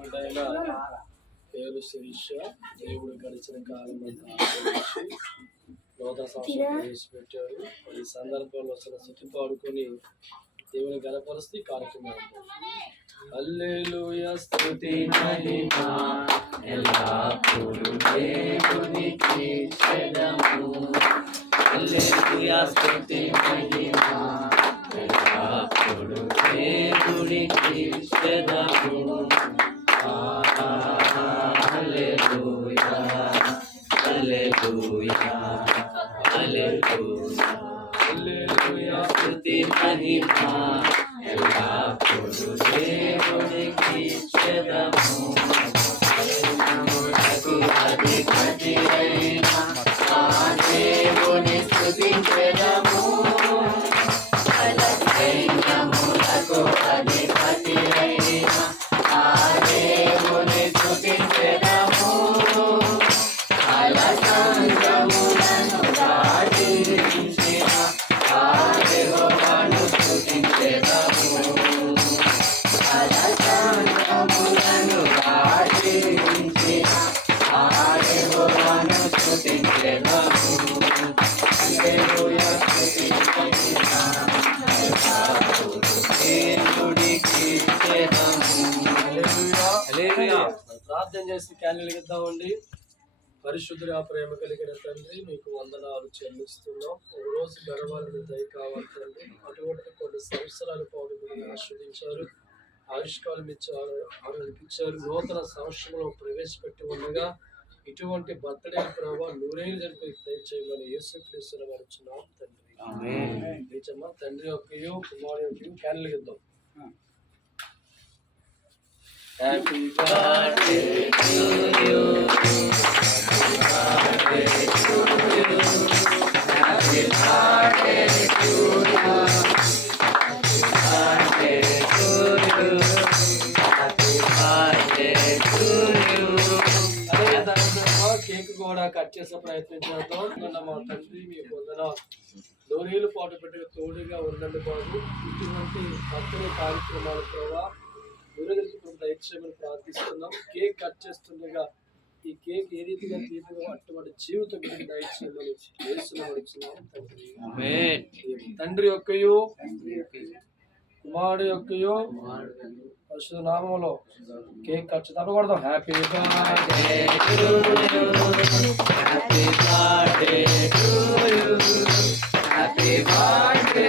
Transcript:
బిడ్డైన పేరు శిరీష దేవుడు గడిచిన కాలం అంతా నూతన సంవత్సరం ప్రవేశపెట్టాడు. ఈ సందర్భంలో శృతి పాడుకొని దేవుని గణపరిస్థితి కార్యక్రమం. హల్లెలూయా స్తుతి మహిమ ఎల్లప్పుడూ దేవునికి చెందును. హల్లెలూయా స్తుతి మహిమ ఎల్లప్పుడూ దేవునికి చెందును. హల్లెలూయా హల్లెలూయా హల్లెలూయా హల్లెలూయా స్తుతి మహిమ ఎల్లప్పుడూ దేవునికి చెందును. అధిపతి అయిన ఆ దేవుని స్తుతించెదము. సైన్యములకు అధిపతి అయిన ఆ దేవుని స్తుతించెదము. అలసంద్రములను దాటించిన ఆ యెహోవాను స్తుతించెదము. అలసంద్రములను దాటించిన ఆ యెహోవాను స్తుతించెదము. హల్లెలూయా ప్రార్థన చేసి క్యాండిల్ ఇద్దామండి. పరిశుద్ధుల ప్రేమ కలిగిన తండ్రి, మీకు వందనాలు చెల్లిస్తున్నాం. ఒక రోజు గడవాలని దయ కావాలి తండ్రి. అటువంటి కొన్ని సంవత్సరాల పాటు మీరు ఆస్వాదించారు, ఆవిష్కారం ఇచ్చారు, ఆరోగ్యం ఇచ్చారు. నూతన సంవత్సరంలో ప్రవేశపెట్టి ఉండగా ఇటువంటి బర్త్డే ప్రభావ నూరేళ్ళు జరిపి దయచేయమని యేసుక్రీస్తుని వాడుచున్నాం తండ్రి. నిజమా తండ్రి యొక్కయో కుమారు యొక్కయో క్యాండిల్ ఇద్దాం. Happy birthday to you, happy birthday to you, happy birthday to you, happy birthday to you, happy birthday to you. అదే దాంట్లో కేక్ కూడా కట్ చేసే ప్రయత్నం చేద్దాం. మా తండ్రి మీ వందనాలు. నూరేళ్ళు పాటు పెట్టక తోడుగా ఉండండి బాబు. ఇటువంటి బర్త్డే కార్యక్రమాలు కూడా దూరదర్శకులు దయచేయమని ప్రార్థిస్తున్నాం. కేక్ కట్ చేస్తుండగా ఈ కేక్ ఏ రీతిగా తీపిగా అటువంటి జీవితం దయచేయమని చేస్తున్నాం తండ్రి. తండ్రి యొక్కయో కుమారుడు యొక్కయో పరిశుద్ధ నామములో కేక్ కట్ తప్పకూడదు. Happy birthday to you, happy birthday to you, happy birthday